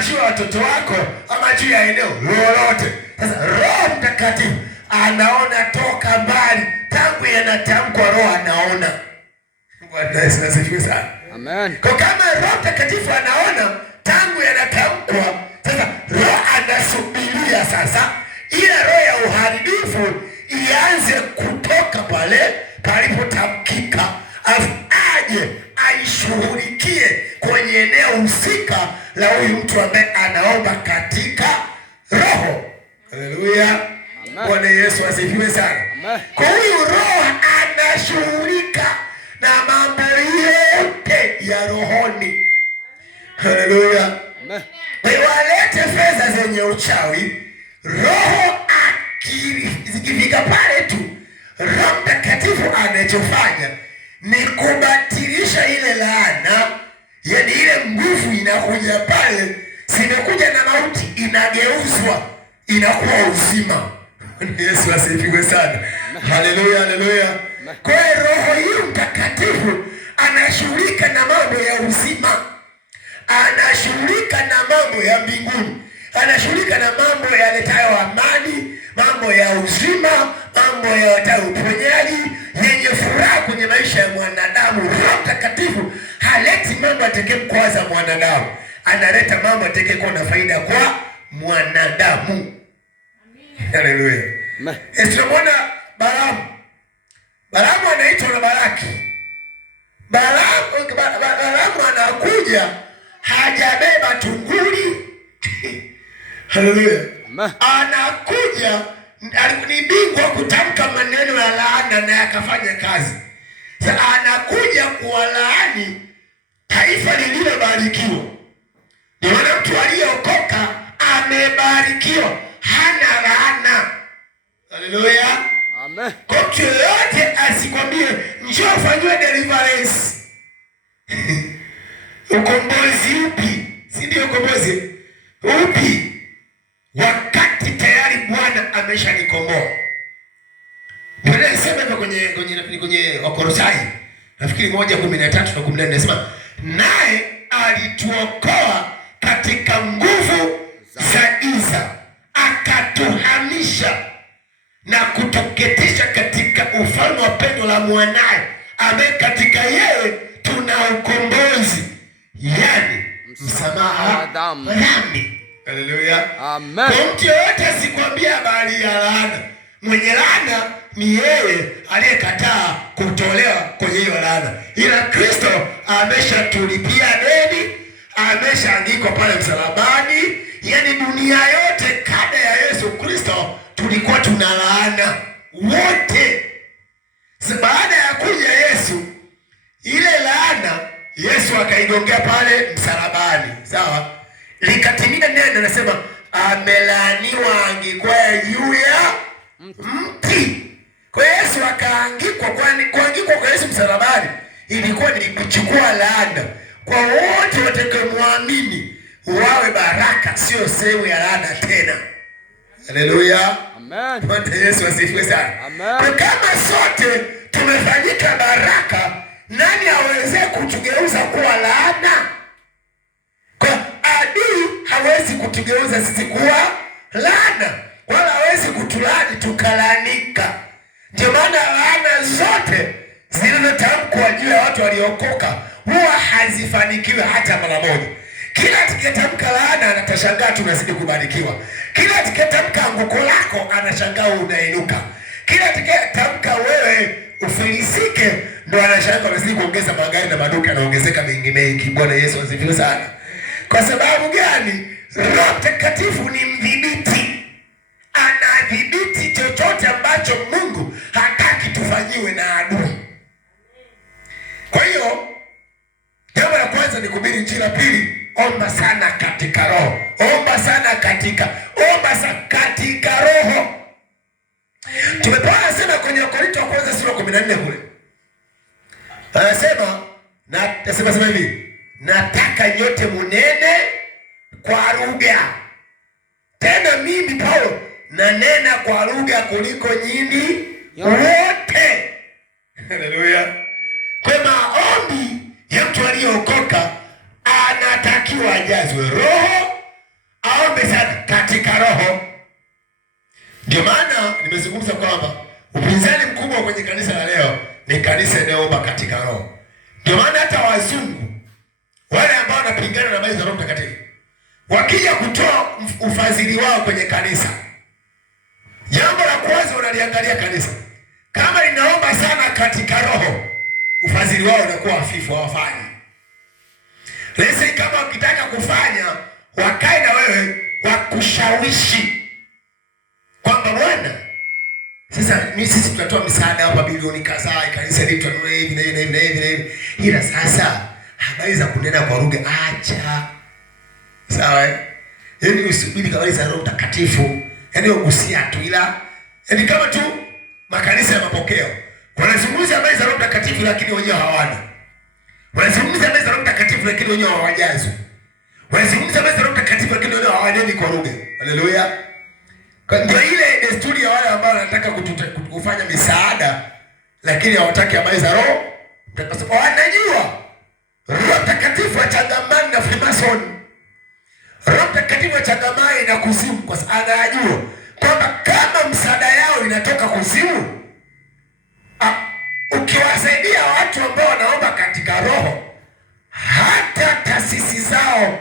juu ya watoto wako ama juu ya eneo lolote. Sasa Roho Mtakatifu anaona toka mbali, tangu yanatamkwa Roho anaona. Bwana Yesu asifiwe sana. Amen. Kwa kama Roho Mtakatifu anaona tangu yanatamkwa, sasa Roho anasubiria sasa ile roho ya uharibifu ianze kutoka pale palipotamkika, aje aishughulikie kwenye eneo husika la huyu mtu ambaye anaomba katika Roho. Haleluya. Bwana Yesu asifiwe sana. Kwa huyu Roho anashughulika na mambo yote ya rohoni. Haleluya. Walete fedha zenye uchawi, Roho zikifika pale tu, Roho Mtakatifu anachofanya ni kubatilisha ile laana, yaani ile nguvu inakuja pale, simekuja na mauti, inageuzwa inakuwa uzima. Yesu asifiwe sana. Haleluya, haleluya. Kwa hiyo Roho hii Mtakatifu anashughulika na mambo ya uzima, anashughulika na mambo ya mbinguni, anashughulika na mambo yaletayo amani, mambo ya uzima, mambo yaletayo uponyaji, yenye furaha kwenye maisha ya mwanadamu. Roho Mtakatifu haleti mambo atakayemkwaza mwanadamu, analeta mambo atakayekuwa na faida kwa mwanadamu. Haleluya. Tunamwona Balaamu anaitwa na Balaki. Balaamu anakuja hajabeba tunguli. Haleluya. Anakuja ni bingwa kutamka maneno ya laana na akafanya kazi. Sasa anakuja kuwalaani taifa lililobarikiwa. Ndio maana mtu aliyeokoka amebarikiwa, hana laana. Haleluya. Amen. Kwa mtu yoyote asikwambie njoo ufanywe deliverance. Ukombozi upi? Si ndio ukombozi upi? Wakati tayari Bwana ameshanikomboa. Bwana alisema hivyo kwenye Wakolosai, nafikiri 1:13 na 14, anasema naye alituokoa katika nguvu za giza, akatuhamisha na kutuketisha katika ufalme wa pendo la mwanaye, ambaye katika yeye tuna ukombozi, yani msamaha wa dhambi. Haleluya. Amen. Kwa mtu yoyote asikwambia habari ya laana. Mwenye laana ni yeye aliyekataa kutolewa kwenye hiyo laana, ila Kristo ameshatulipia deni, ameshaandikwa pale msalabani. Yani dunia yote kabla ya Yesu Kristo tulikuwa tuna laana wote. Baada ya kuja Yesu, ile laana Yesu akaigongea pale msalabani, sawa? Likatimia neno nasema amelaaniwa angikwaye juu ya mti. Kwa Yesu akaangikwa. Kuangikwa kwa Yesu msalabani ilikuwa ni kuchukua laana kwa wote watakaomwamini, wawe baraka, sio sehemu ya laana tena. Haleluya. Amen. Bwana Yesu asifiwe sana. Amen. Kama sote tumefanyika baraka, nani aweze kutugeuza kuwa laana? Kwa adui hawezi kutugeuza sisi kuwa laana, wala hawezi kutulaani tukalanika. Ndio maana laana zote zilizotamkwa juu ya watu waliokoka huwa hazifanikiwi hata mara moja. Kila atakayetamka laana anatashangaa tunazidi kubarikiwa. Kila atakayetamka anguko lako anashangaa unainuka. Kila atakayetamka wewe ufilisike ndo anashangaa unazidi kuongeza magari na maduka yanaongezeka mengi mengi. Bwana Yesu asifiwe sana. Kwa sababu gani? Roho Mtakatifu ni mdhibiti. Anadhibiti chochote ambacho Mungu hataki tufanyiwe na adui. Kwa hiyo jambo la kwanza ni kuhubiri Injili. La pili, omba sana katika Roho. Omba sana katika Roho. Tumepewa sema kwenye Wakorintho wa kwanza sura 14 kule. Anasema sema hivi, nataka nyote munene kwa lugha. Tena mimi Paulo nanena kwa lugha kuliko nyinyi wote. Haleluya. Kwa maombi ya mtu aliyeokoka anatakiwa ajazwe Roho, nimezungumza kwamba upinzani mkubwa kwenye kanisa la leo ni kanisa linaloomba katika roho. Ndio maana hata wazungu wale ambao wanapingana na habari za Roho Mtakatifu wakija kutoa ufadhili wao kwenye kanisa, jambo la kwanza wanaliangalia kanisa. Kama linaomba sana katika roho, ufadhili wao unakuwa hafifu, hawafanyi. Lesi kama wakitaka kufanya, wakae na wewe wakushawishi kwamba bwana, sisi tunatoa misaada hapa bilioni kadhaa, kanisa letu tununue hivi na hivi na hivi. Ila sasa habari za kunena kwa lugha acha. Sawa yaani usubiri habari za Roho Mtakatifu. Yaani ugusia tu, ila yaani kama tu makanisa ya mapokeo wanazungumza habari za Roho Mtakatifu lakini wenyewe hawana. Wanazungumza habari za Roho Mtakatifu lakini wenyewe hawajazwa. Wanazungumza habari za Roho Mtakatifu lakini wenyewe hawaneni kwa lugha. Haleluya. Ndio ile desturi ya wale ambao wanataka kufanya misaada lakini hawataki habari za Roho Mtakatifu. Wanajua Roho Mtakatifu achangamani na Freemason. Roho Mtakatifu achangamani na kuzimu, kwa sababu anajua kwamba kama msaada yao inatoka kuzimu, ukiwasaidia watu ambao wanaomba katika roho, hata taasisi zao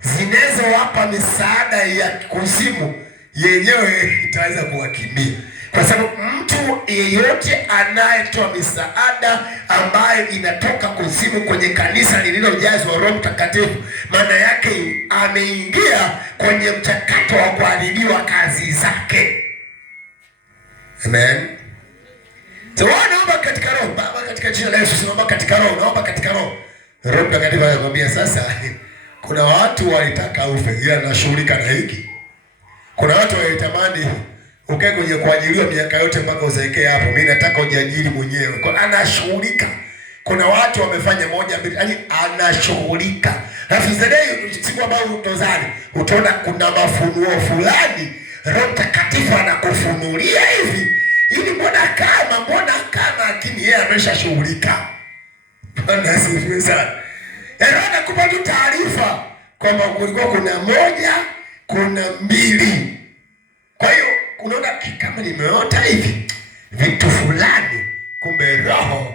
zinazowapa misaada ya kuzimu yenyewe itaweza kuwakimbia. Kwa sababu mtu yeyote anayetoa misaada ambayo inatoka kuzimu kwenye kanisa lililojazwa Roho Mtakatifu, maana yake ameingia kwenye mchakato wa kuharibiwa kazi zake. Amen. So wanaomba katika roho, Baba katika jina la Yesu naomba katika roho, naomba katika roho. Roho Mtakatifu anakuambia sasa, kuna watu walitaka ufe, ila nashughulika na hiki. Kuna watu walitamani ukae kwenye kuajiriwa miaka yote mpaka uzeekee hapo. Mimi nataka ujiajiri mwenyewe. Kwa anashughulika. Kuna watu wamefanya moja mbili, yani anashughulika. Alafu zile siku ambayo utozani, utaona kuna mafunuo fulani Roho Mtakatifu anakufunulia hivi. Ili mbona kama lakini yeye ameshashughulika. Bwana asifiwe sana. Roho anakupa tu taarifa kwamba kulikuwa kuna moja, kuna mbili. Kwa hiyo unaona kama nimeota hivi vitu fulani, kumbe Roho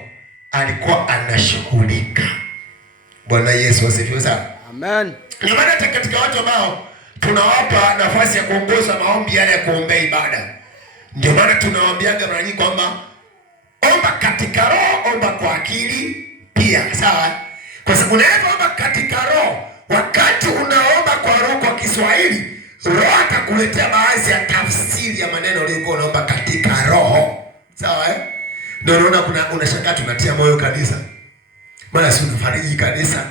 alikuwa anashughulika. Bwana Yesu asifiwe sana. Amen. Na maana katika watu ambao tunawapa nafasi ya kuongoza maombi yale ya kuombea ibada, ndio maana tunawaambiaga mara nyingi kwamba omba katika roho, omba kwa akili pia. Sawa? Kwa sababu unaomba katika roho, wakati unaomba kwa roho kwa Kiswahili, Roho atakuletea baadhi ya tafsiri ya maneno uliyokuwa unaomba katika roho. Sawa Ndio unaona unashangaa tunatia moyo kanisa. Maana si unafariji kanisa.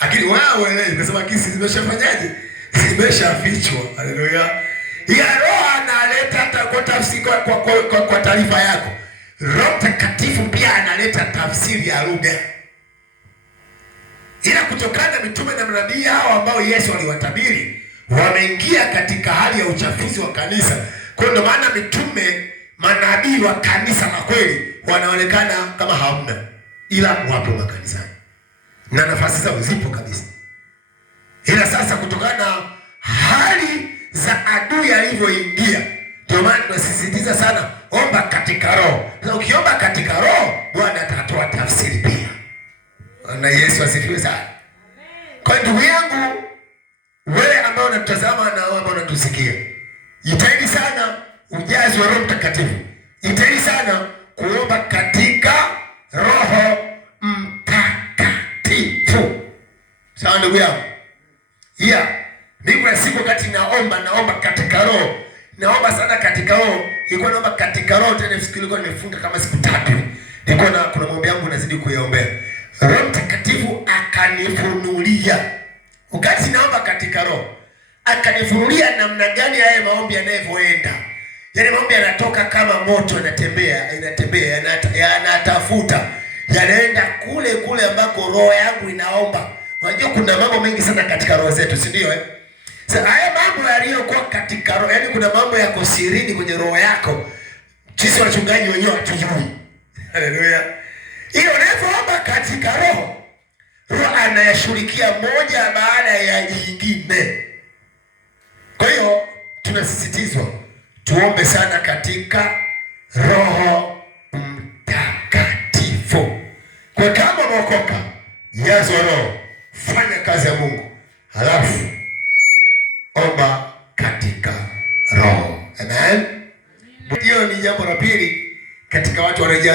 Lakini wewe elewi kwa sababu kisi zimeshafanyaje? Zimeshafichwa. Haleluya. Ya Roho analeta hata kwa tafsiri kwa taarifa yako. Roho Mtakatifu pia analeta tafsiri ya lugha. Ila kutokana na mitume na manabii hao ambao Yesu aliwatabiri, wameingia katika hali ya uchafuzi wa kanisa. Kwa ndio maana mitume, manabii wa kanisa la kweli wanaonekana kama hamna, ila wapo makanisani na nafasi zao zipo kabisa. Ila sasa kutokana na hali za adui alivyoingia, ndio maana tunasisitiza sana omba katika roho. Na ukiomba katika roho, Bwana atatoa tafsiri pia. Na Yesu asifiwe sana. Kwa ndugu yangu wewe ambao unatazama na ambao unatusikia, jitahidi sana ujazi wa Roho Mtakatifu. Jitahidi sana kuomba katika Roho Mtakatifu. Sawa ndugu yangu? Mimi kuna siku wakati naomba katika roho. Naomba sana katika roho. Nilikuwa naomba katika roho tena siku ilikuwa nimefunga kama siku 3. Nilikuwa kuna mambo yangu nazidi kuyaombea. Roho Mtakatifu akanifunulia. Wakati naomba katika roho, akanifunulia namna gani haya maombi yanavyoenda. Yale maombi yanatoka kama moto, yanatembea, yanatafuta, yanaenda kule ambako roho yangu inaomba. Unajua kuna mambo mengi sana katika roho zetu, si ndio Sasa haya mambo yaliyokuwa katika roho, yani kuna mambo yako sirini kwenye roho yako. Sisi wachungaji wenyewe hatujui. Haleluya. Hiyo unapoomba katika roho, Roho anayashughulikia moja baada ya nyingine. Kwa hiyo tunasisitizwa tuombe sana katika Roho Mtakatifu. Kwa kama umeokoka, jazwa Roho, fanya kazi ya Mungu, halafu omba katika Roho. Amen. Hiyo ni jambo la pili katika watu wanajazwa